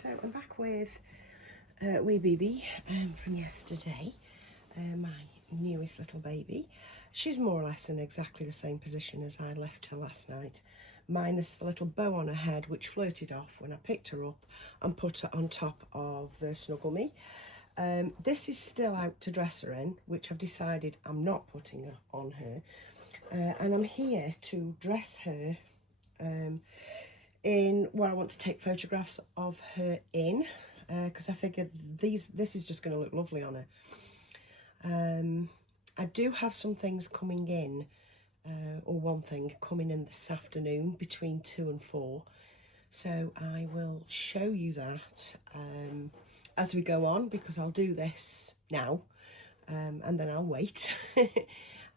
So I'm back with wee baby from yesterday, my newest little baby. She's more or less in exactly the same position as I left her last night, minus the little bow on her head which floated off when I picked her up and put her on top of the Snuggle Me. This is still out to dress her in, which I've decided I'm not putting her on her, and I'm here to dress her in where I want to take photographs of her in, because I figured this is just going to look lovely on her. I do have some things coming in, or one thing coming in this afternoon between 2 and 4, so I will show you that as we go on, because I'll do this now and then I'll wait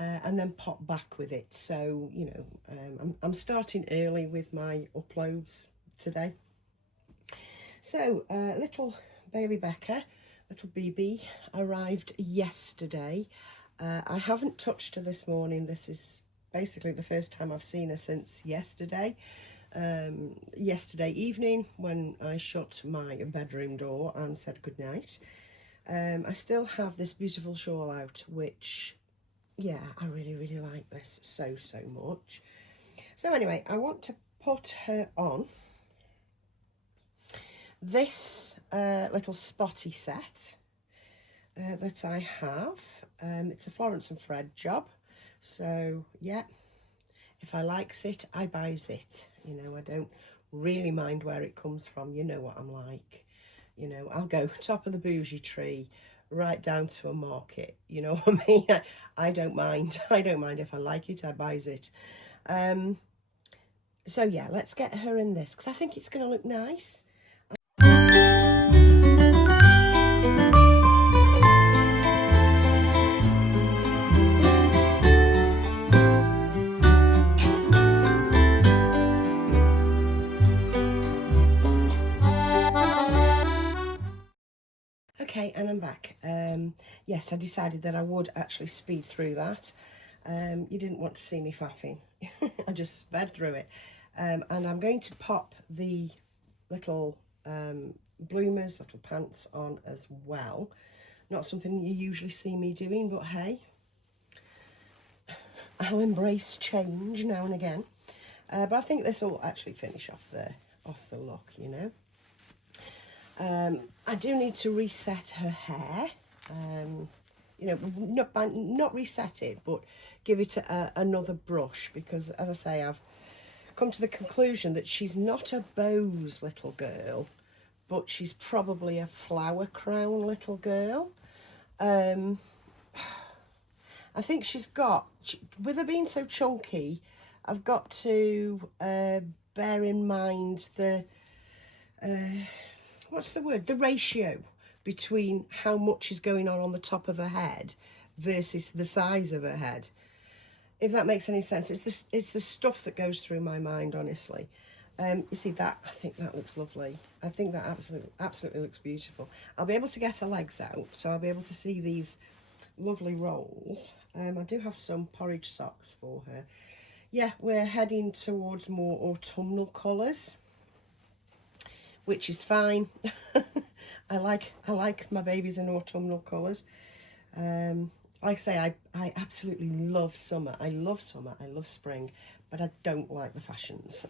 and then pop back with it. So, you know, I'm starting early with my uploads today. So, little Bailey Becca, little BB, arrived yesterday. I haven't touched her this morning. This is basically the first time I've seen her since yesterday. Yesterday evening when I shut my bedroom door and said goodnight. I still have this beautiful shawl out, which, yeah, I really like this so much. So anyway, I want to put her on this little spotty set that I have. It's a Florence and Fred job, so yeah, if I likes it, I buys it. You know, I don't really mind where it comes from. You know what I'm like. You know, I'll go top of the bougie tree right down to a market. You know what I mean? I don't mind. I don't mind if I like it, I buys it. So yeah, let's get her in this because I think it's going to look nice. Okay, and I'm back. Yes, I decided that I would actually speed through that. You didn't want to see me faffing. I just sped through it. And I'm going to pop the little bloomers, little pants on as well. Not something you usually see me doing, but hey, I'll embrace change now and again. But I think this will actually finish off the look, you know. I do need to reset her hair, you know, not reset it, but give it another brush, because as I say, I've come to the conclusion that she's not a bows little girl, but she's probably a flower crown little girl. I think she's got, with her being so chunky, I've got to bear in mind the what's the word? The ratio between how much is going on the top of her head versus the size of her head. If that makes any sense. It's the stuff that goes through my mind, honestly. You see that? I think that looks lovely. I think that absolutely looks beautiful. I'll be able to get her legs out, so I'll be able to see these lovely rolls. I do have some porridge socks for her. Yeah, we're heading towards more autumnal colours, which is fine. I like my babies in autumnal colours. Like I say, I absolutely love summer. I love summer, I love spring, but I don't like the fashions.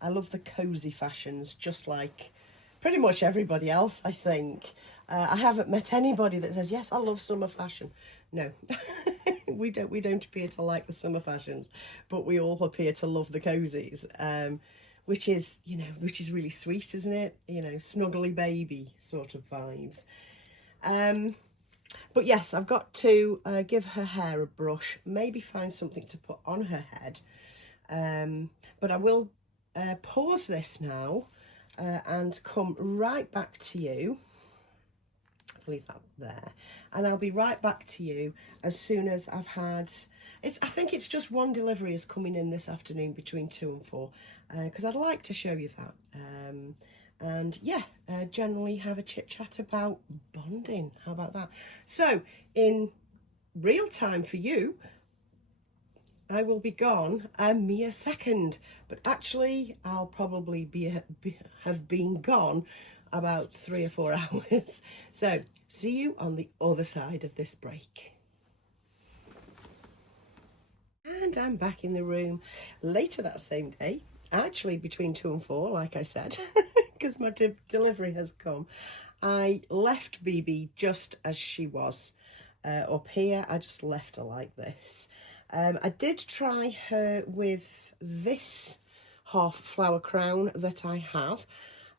I love the cosy fashions, just like pretty much everybody else, I think. I haven't met anybody that says, yes, I love summer fashion. No, we don't appear to like the summer fashions, but we all appear to love the cozies. Which is, you know, which is really sweet, isn't it? You know, snuggly baby sort of vibes. But yes, I've got to give her hair a brush, maybe find something to put on her head. But I will pause this now and come right back to you. I'll leave that there. And I'll be right back to you as soon as I've had... I think it's just one delivery is coming in this afternoon between 2 and 4, because I'd like to show you that. And yeah, generally have a chit chat about bonding. How about that? So in real time for you, I will be gone a mere second, but actually I'll probably have been gone about 3 or 4 hours. So see you on the other side of this break. And I'm back in the room later that same day, actually between 2 and 4, like I said, because my delivery has come. I left BB just as she was up here. I just left her like this. I did try her with this half flower crown that I have,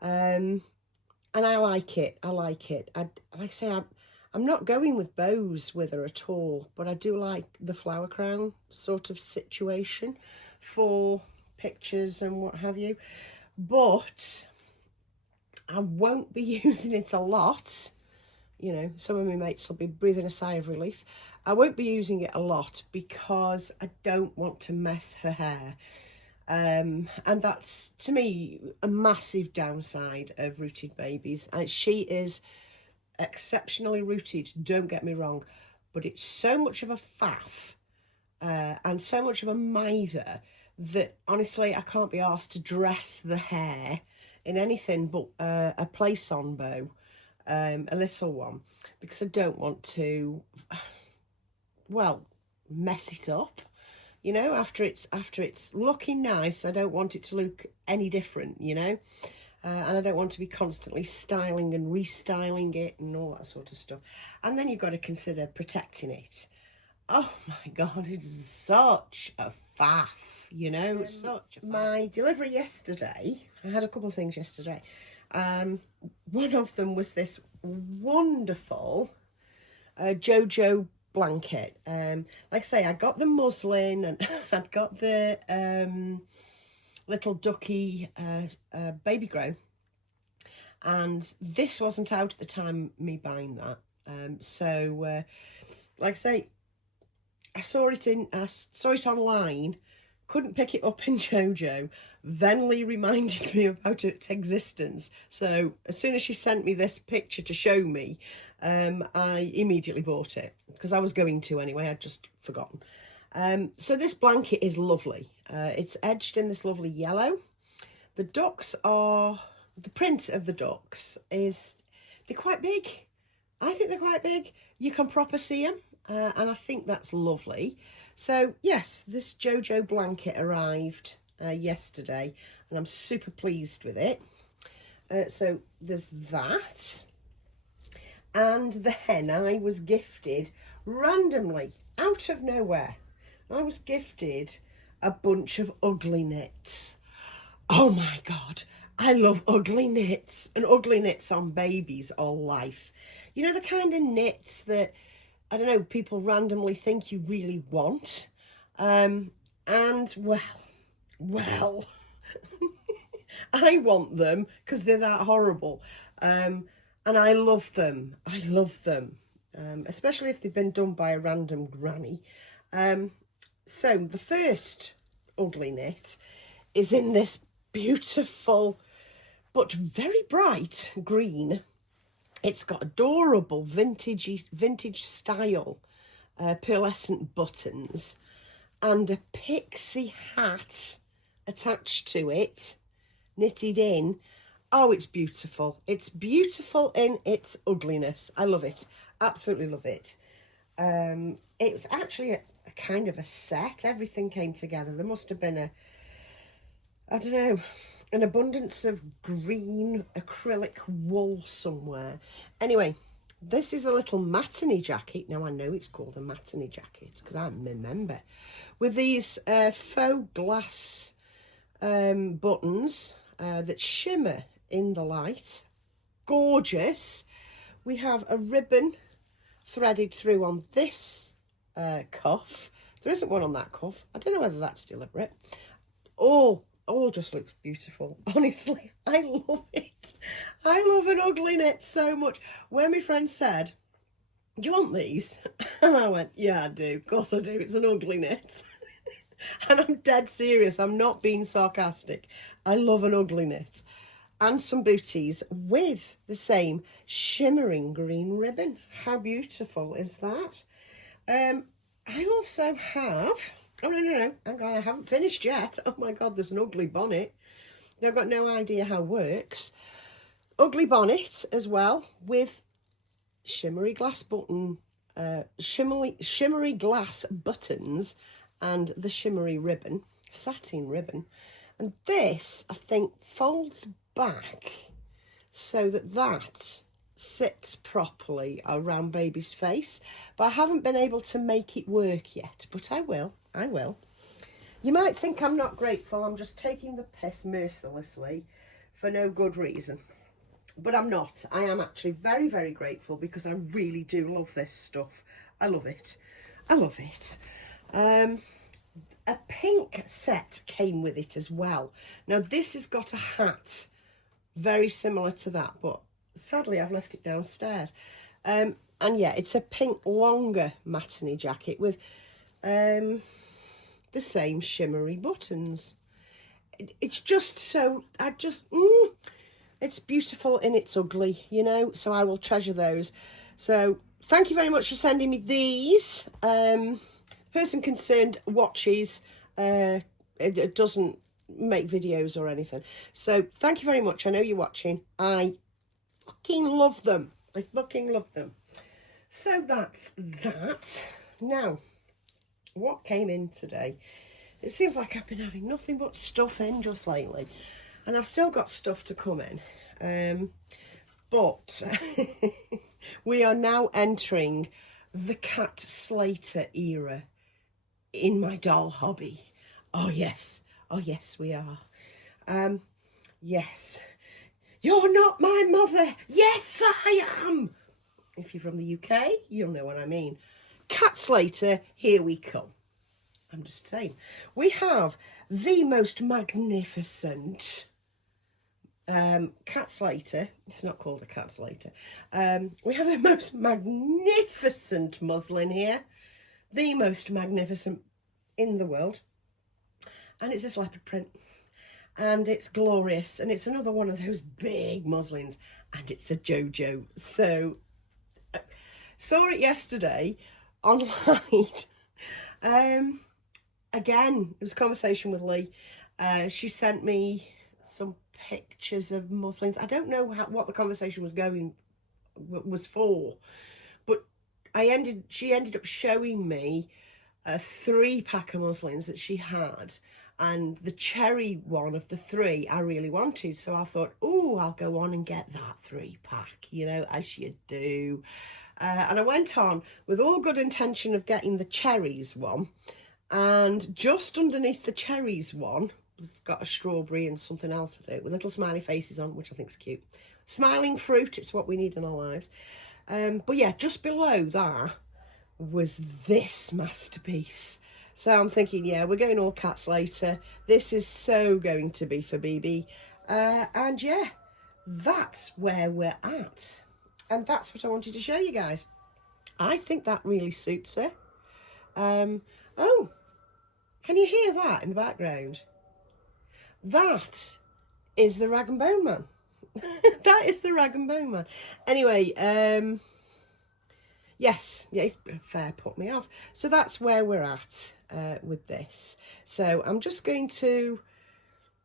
and I like it. I like it. Like I say, I'm not going with bows with her at all, but I do like the flower crown sort of situation for pictures and what have you. But I won't be using it a lot. You know, some of my mates will be breathing a sigh of relief. I won't be using it a lot because I don't want to mess her hair. And that's, to me, a massive downside of rooted babies. She is exceptionally rooted, don't get me wrong, but it's so much of a faff and so much of a mither that honestly I can't be asked to dress the hair in anything but a place-on bow, a little one, because I don't want to, well, mess it up. You know, after it's looking nice, I don't want it to look any different, you know. And I don't want to be constantly styling and restyling it and all that sort of stuff. And then you've got to consider protecting it. Oh my God, it's such a faff, you know, such a faff. My delivery yesterday, I had a couple of things yesterday. One of them was this wonderful JoJo blanket. Like I say, I got the muslin and I've got the little ducky baby grow, and this wasn't out at the time me buying that. So like I say, I saw it online, couldn't pick it up in JoJo. Then Lee reminded me about its existence. So as soon as she sent me this picture to show me, I immediately bought it because I was going to anyway. I'd just forgotten. So this blanket is lovely. It's edged in this lovely yellow. The ducks are, the print of the ducks is, they're quite big. I think they're quite big. You can proper see them. And I think that's lovely. So yes, this JoJo blanket arrived yesterday and I'm super pleased with it. So there's that. And then I was gifted randomly, out of nowhere, I was gifted a bunch of ugly knits. Oh my God, I love ugly knits, and ugly knits on babies are life. You know, the kind of knits that, I don't know, people randomly think you really want. And well, I want them because they're that horrible. And I love them. I love them. Especially if they've been done by a random granny. So the first ugly knit is in this beautiful but very bright green. It's got adorable vintage style pearlescent buttons and a pixie hat attached to it, knitted in. Oh, it's beautiful. It's beautiful in its ugliness. I love it. Absolutely love it. It was actually a kind of a set. Everything came together. There must have been I don't know, an abundance of green acrylic wool somewhere. Anyway, this is a little matinee jacket. Now, I know it's called a matinee jacket because I remember. With these faux glass buttons that shimmer in the light. Gorgeous. We have a ribbon threaded through on this cuff. There isn't one on that cuff. I don't know whether that's deliberate. All just looks beautiful. Honestly, I love it. I love an ugly knit so much. When my friend said, do you want these? And I went, yeah, I do. Of course I do. It's an ugly knit. And I'm dead serious. I'm not being sarcastic. I love an ugly knit. And some booties with the same shimmering green ribbon. How beautiful is that? I also have... Oh, no, hang on, I haven't finished yet. Oh my God, there's an ugly bonnet. I've got no idea how it works. ugly bonnet as well with shimmery glass button, shimmery glass buttons and the shimmery ribbon, satin ribbon. And this, I think, folds back so that that sits properly around baby's face. But I haven't been able to make it work yet, but I will. You might think I'm not grateful. I'm just taking the piss mercilessly for no good reason. But I'm not. I am actually very, very grateful because I really do love this stuff. I love it. I love it. A pink set came with it as well. Now this has got a hat very similar to that, but sadly I've left it downstairs. And yeah, it's a pink longer matinee jacket with the same shimmery buttons. It's just so, it's beautiful and it's ugly, you know, so I will treasure those. So thank you very much for sending me these. Person concerned watches, it doesn't make videos or anything. So thank you very much. I know you're watching. I fucking love them. I fucking love them. So that's that. Now, what came in today? It seems like I've been having nothing but stuff in just lately. And I've still got stuff to come in. But we are now entering the cat Slater era in my doll hobby. Oh yes we are. Yes, you're not my mother. Yes I am. If you're from the UK, you'll know what I mean. Cat Slater, here we come. I'm just saying, we have the most magnificent cat Slater. It's not called a cat Slater. We have the most magnificent muslin here, the most magnificent in the world, and it's a leopard print, and it's glorious, and it's another one of those big muslins, and it's a JoJo. So saw it yesterday online. Again, it was a conversation with Lee. She sent me some pictures of muslins. I don't know what the conversation was for, but she ended up showing me a 3-pack of muslins that she had, and the cherry one of the 3 I really wanted. So I thought, oh, I'll go on and get that 3-pack, you know, as you do. And I went on with all good intention of getting the cherries one, and just underneath the cherries one, it's got a strawberry and something else with it, with little smiley faces on, which I think is cute. Smiling fruit, it's what we need in our lives. But yeah, just below that was this masterpiece. So I'm thinking, yeah, we're going all cat Slater. This is so going to be for BB. And yeah, that's where we're at. And that's what I wanted to show you guys. I think that really suits her. Oh, can you hear that in the background? That is the Rag and Bone Man. That is the Rag and Bone Man. Anyway, yes, it's fair put me off. So that's where we're at with this. So I'm just going to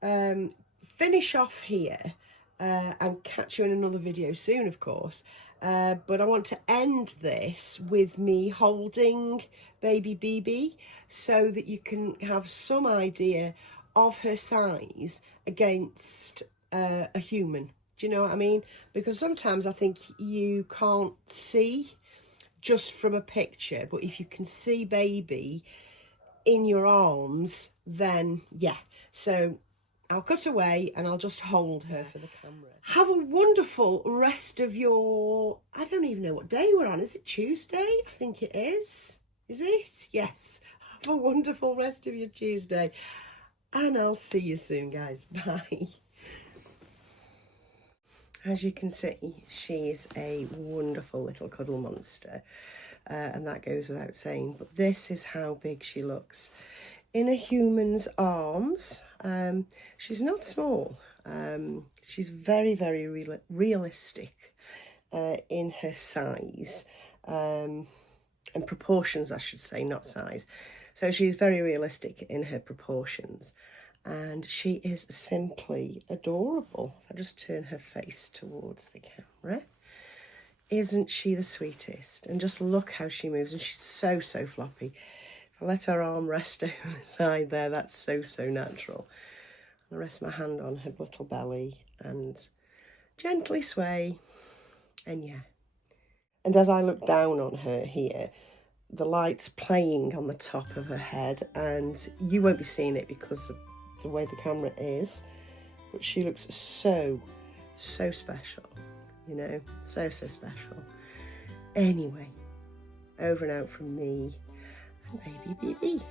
finish off here and catch you in another video soon, of course. But I want to end this with me holding baby BB so that you can have some idea of her size against a human. Do you know what I mean? Because sometimes I think you can't see just from a picture, but if you can see baby in your arms, then yeah. So I'll cut away and I'll just hold her for the camera. Have a wonderful rest of your, I don't even know what day we're on. Is it Tuesday? I think it is. Is it? Yes. Have a wonderful rest of your Tuesday. And I'll see you soon, guys. Bye. As you can see, she's a wonderful little cuddle monster. And that goes without saying. But this is how big she looks in a human's arms. She's not small. She's very, very realistic in her size and proportions, I should say, not size. So she's very realistic in her proportions. And she is simply adorable. If I just turn her face towards the camera. Isn't she the sweetest? And just look how she moves. And she's so, so floppy. If I let her arm rest over the side there, that's so, so natural. I rest my hand on her little belly and gently sway. And yeah. And as I look down on her here, the light's playing on the top of her head, and you won't be seeing it because of the way the camera is, but she looks so, so special, you know, so, so special. Anyway, over and out from me and baby BB.